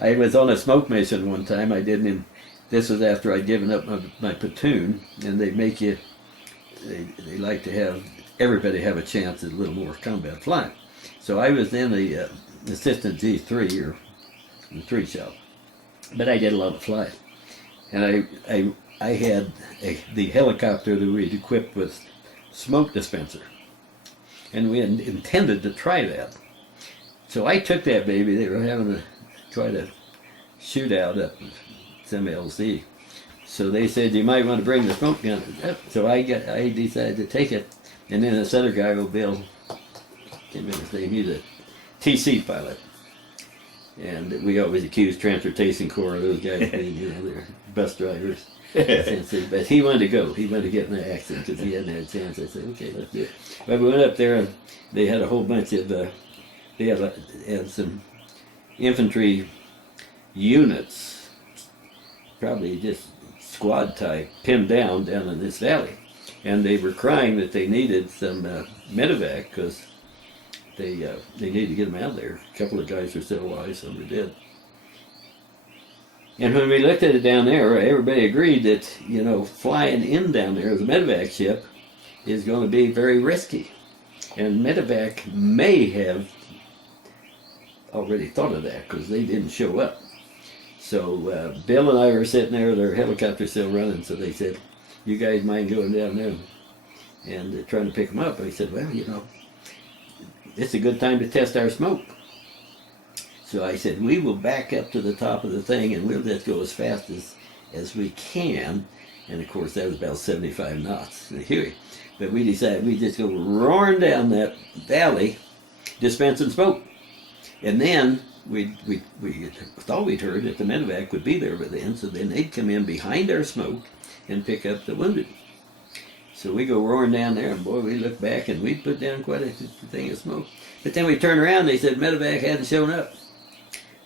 I was on a smoke mission one time. This was after I'd given up my platoon, and they make you, they like to have everybody have a chance at a little more combat flying. So I was in the assistant G3 or the 3 shop, but I did a lot of flying, and I had the helicopter that we'd equipped with smoke dispenser, and we had intended to try that. So I took that baby. They were having to try to shoot out up some LZ. So they said, you might want to bring the smoke gun up. So I decided to take it, and then this other guy, Bill, can't remember his name, he's a TC pilot. And we always accuse Transportation Corps of those guys being, they're bus drivers. But he wanted to go. He wanted to get in the accident because he hadn't had a chance. I said, okay, let's do it. But we went up there, and they had a whole bunch of, they had some infantry units, probably just squad type, pinned down in this valley. And they were crying that they needed some medevac because they needed to get them out of there. A couple of guys were still alive, some were dead. And when we looked at it down there, everybody agreed that, flying in down there as a medevac ship is going to be very risky. And medevac may have already thought of that because they didn't show up. So Bill and I were sitting there, their helicopter still running, so they said, you guys mind going down there and trying to pick them up? I said, well, it's a good time to test our smoke. So I said, we will back up to the top of the thing and we'll just go as fast as we can. And of course that was about 75 knots in the Huey. But we decided we'd just go roaring down that valley, dispensing smoke. And then we thought we'd heard that the medevac would be there by then, so then they'd come in behind our smoke and pick up the wounded. So we go roaring down there, and boy, we look back and we put down quite a thing of smoke. But then we turned around and they said medevac hadn't shown up.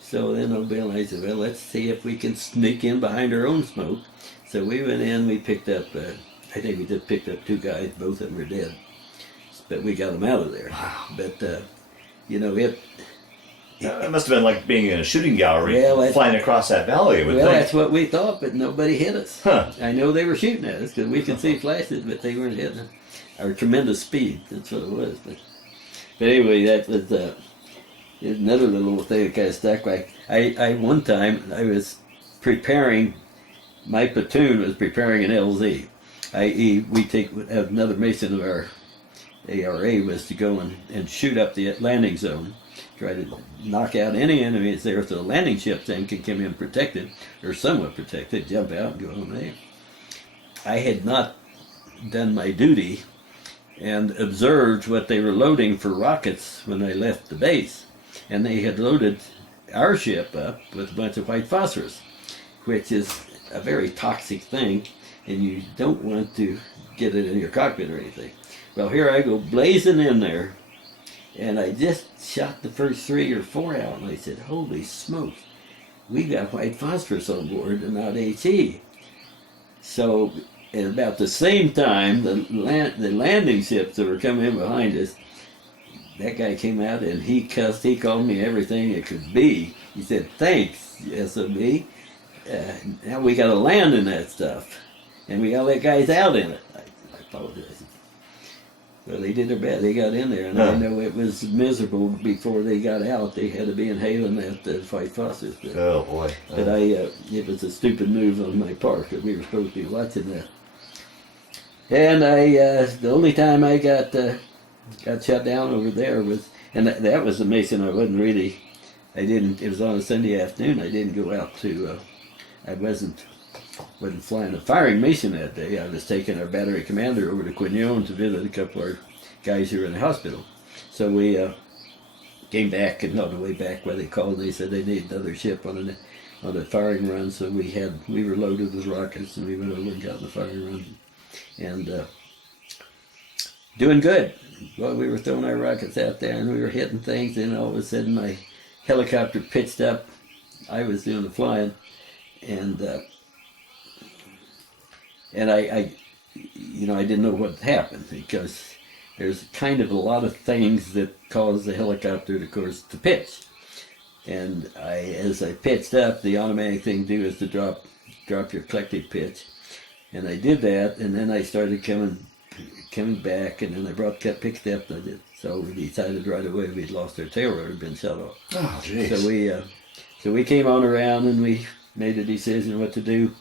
So then old Bill and I said, well, let's see if we can sneak in behind our own smoke. So we went in, we picked up, I think we just picked up 2 guys, both of them were dead. But we got them out of there. Wow. But, It must have been like being in a shooting gallery, flying across that valley. That's what we thought, but nobody hit us. Huh. I know they were shooting at us because we could see flashes, but they weren't hitting us. Our tremendous speed, that's what it was. But anyway, that was another little thing that kind of stuck. One time, I was preparing, my platoon was preparing an LZ. We take another mission of our ARA was to go and shoot up the landing zone, try to knock out any enemies there so the landing ship then can come in protected, or somewhat protected, jump out and go home there. I had not done my duty and observed what they were loading for rockets when I left the base. And they had loaded our ship up with a bunch of white phosphorus, which is a very toxic thing, and you don't want to get it in your cockpit or anything. Well, here I go blazing in there, and I just shot the first 3 or 4 out, and I said, holy smokes, we got white phosphorus on board and not HE. So at about the same time, the landing ships that were coming in behind us, that guy came out and he cussed, he called me everything it could be. He said, thanks, SOB. Now we got to land in that stuff, and we got to let guys out in it. I apologize. Well, they did their best. They got in there, and I know it was miserable before they got out. They had to be inhaling that white phosphorus. Oh boy! But it was a stupid move on my part because we were supposed to be watching that. And the only time I got shut down over there was, and that was the mission. It was on a Sunday afternoon. I didn't go out to. I wasn't flying a firing mission that day. I was taking our battery commander over to Quignon to visit a couple of our guys who were in the hospital. So we came back, and on the way back where they called, they said they needed another ship on a firing run. So we were loaded with rockets, and we went over and got the firing run, and doing good. Well, we were throwing our rockets out there, and we were hitting things, and all of a sudden my helicopter pitched up. I was doing the flying, and I didn't know what happened because there's kind of a lot of things that cause the helicopter, of course, to pitch. And as I pitched up, the automatic thing to do is to drop your collective pitch. And I did that, and then I started coming back, and then I picked up. So we decided right away we'd lost our tail rotor, been shut off. Oh, jeez. So we came on around, and we made a decision what to do.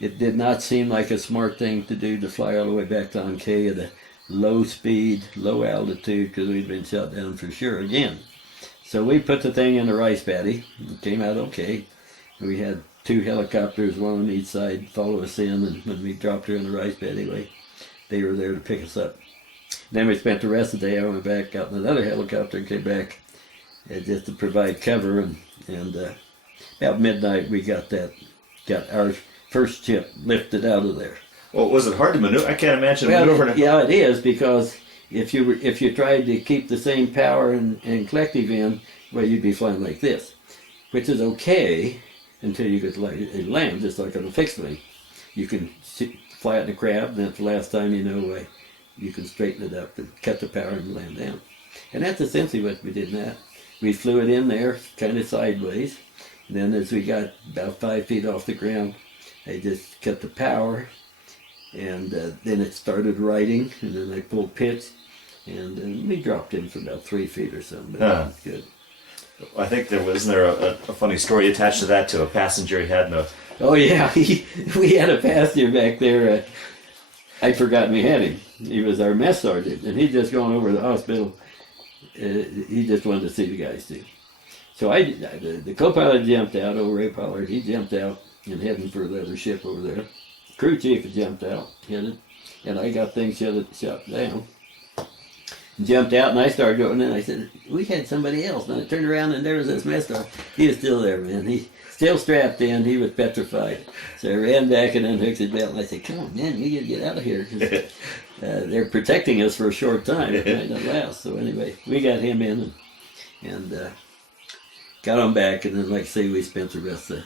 It did not seem like a smart thing to do to fly all the way back to Ankei at a low speed, low altitude, because we'd been shut down for sure again. So we put the thing in the rice paddy. It came out okay. We had 2 helicopters, one on each side, follow us in, and when we dropped her in the rice paddy, they were there to pick us up. Then we spent the rest of the day. I went back, got in another helicopter, and came back just to provide cover. And about midnight, we got our first ship lifted out of there. Well, was it hard to maneuver? I can't imagine maneuvering. Yeah, it is, because if you tried to keep the same power and collective in, well, you'd be flying like this, which is okay until you get to land, just like on a fixed wing. You can fly it in a crab, and that's the last time you can straighten it up and cut the power and land down. And that's essentially what we did in that. We flew it in there, kind of sideways. And then as we got about 5 feet off the ground, I just cut the power, and then it started riding, and then I pulled pitch, and then we dropped in for about 3 feet or something, but that was good. I think there was a funny story attached to that, to a passenger he had in a... Oh yeah, we had a passenger back there, I'd forgotten we had him. He was our mess sergeant, and he'd just gone over to the hospital. He just wanted to see the guys too. So the co-pilot jumped out, old Ray Pollard, he jumped out and heading for the other ship over there. Crew chief jumped out, headed, and I got things shut down. Jumped out, and I started going, and I said, we had somebody else. And I turned around, and there was this mess sergeant. He was still there, man. He still strapped in. He was petrified. So I ran back and unhooked his belt, and I said, come on, man, we got to get out of here. They're protecting us for a short time. It might not last. So anyway, we got him in and got him back, and then, like I say, we spent the rest of